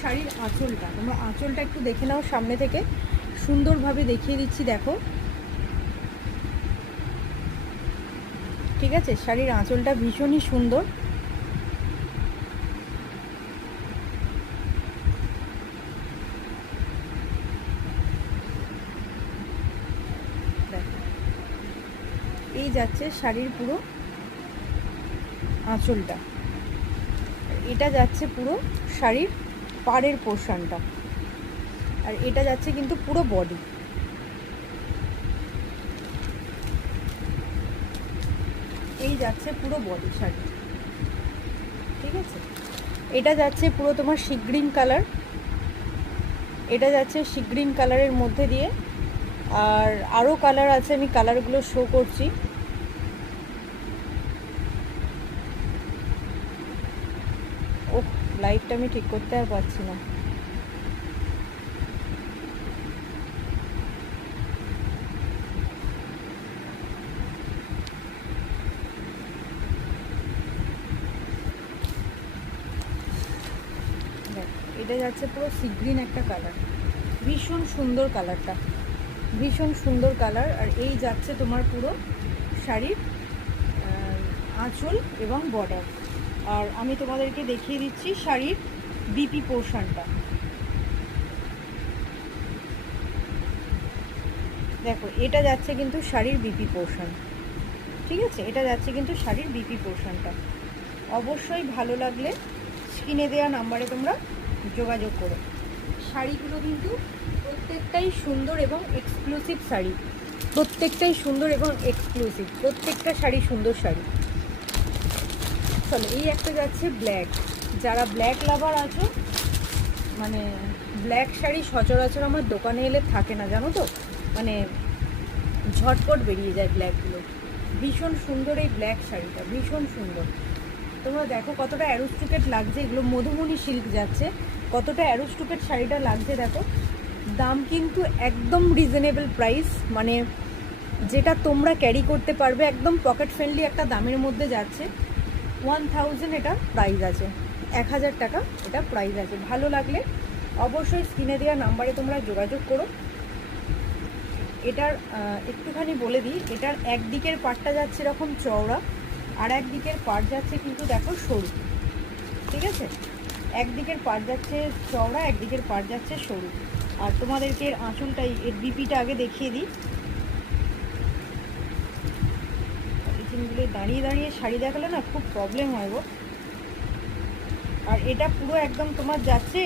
শাড়ির আঁচলটা, তোমরা আঁচলটা একটু দেখে নাও সামনে থেকে, সুন্দরভাবে দেখিয়ে দিচ্ছি দেখো। ঠিক আছে, শাড়ির আঁচলটা ভীষণই সুন্দর। এই যাচ্ছে শাড়ির পুরো আঁচলটা, এটা যাচ্ছে পুরো শাড়ির পাড়ের পোর্শনটা, আর এটা যাচ্ছে কিন্তু পুরো বডি। এই যাচ্ছে পুরো বডি শাড়ি। ঠিক আছে, এটা যাচ্ছে পুরো তোমার সি গ্রিন কালার, এটা যাচ্ছে সি গ্রিন কালারের মধ্যে দিয়ে, আর আরও কালার আছে, আমি কালারগুলো শো করছি। ও, লাইটটা আমি ঠিক করতে আর পারছি না। এটা যাচ্ছে পুরো সি গ্রিন একটা কালার, ভীষণ সুন্দর কালারটা, ভীষণ সুন্দর কালার। আর এই যাচ্ছে তোমার পুরো শাড়ির আঁচল এবং বর্ডার। আর আমি তোমাদেরকে দেখিয়ে দিচ্ছি শাড়ির বিপি পোর্শনটা। দেখো, এটা যাচ্ছে কিন্তু শাড়ির বিপি পোর্শন। ঠিক আছে, এটা যাচ্ছে কিন্তু শাড়ির বিপি পোর্শনটা। অবশ্যই ভালো লাগলে স্ক্রিনে দেওয়া নাম্বারে তোমরা যোগাযোগ করো। শাড়িগুলো কিন্তু প্রত্যেকটাই সুন্দর এবং এক্সক্লুসিভ শাড়ি, প্রত্যেকটাই সুন্দর এবং এক্সক্লুসিভ, প্রত্যেকটা শাড়ি সুন্দর শাড়ি। চলো, এই একটা যাচ্ছে ব্ল্যাক, যারা ব্ল্যাক লাভার আছো, মানে ব্ল্যাক শাড়ি সচরাচর আমার দোকানে এলে থাকে না, জানো তো, মানে ঝটপট বেরিয়ে যায় ব্ল্যাকগুলো। ভীষণ সুন্দর এই ব্ল্যাক শাড়িটা, ভীষণ সুন্দর। তোমরা দেখো কতটা অ্যারোস্টুকেট লাগছে, এগুলো মধুমণি সিল্ক যাচ্ছে, কতটা অ্যারোস্টুকেট শাড়িটা লাগছে দেখো। দাম কিন্তু একদম রিজনেবল প্রাইস, মানে যেটা তোমরা ক্যারি করতে পারবে, একদম পকেট ফ্রেন্ডলি একটা দামের মধ্যে যাচ্ছে। 1000 এটা প্রাইস আছে, 1000 টাকা এটা প্রাইস আছে। ভালো লাগলে অবশ্যই স্ক্রিনে দেওয়া নাম্বারে তোমরা যোগাযোগ করো। এটার একটুখানি বলে দিই, এটার একদিকের পাটটা যাচ্ছে এরকম চওড়া, আর একদিকের পাট যাচ্ছে কিন্তু দেখো সরু। ঠিক আছে, একদিকের পাট যাচ্ছে চওড়া, একদিকের পাট যাচ্ছে সরু। আর তোমাদেরকে এর আঁচলটাই, এর বিপিটা আগে দেখিয়ে দিই। এখানগুলো দাঁড়িয়ে দাঁড়িয়ে শাড়ি দেখালে না খুব প্রবলেম হয় গো। আর এটা পুরো একদম তোমার যাচ্ছে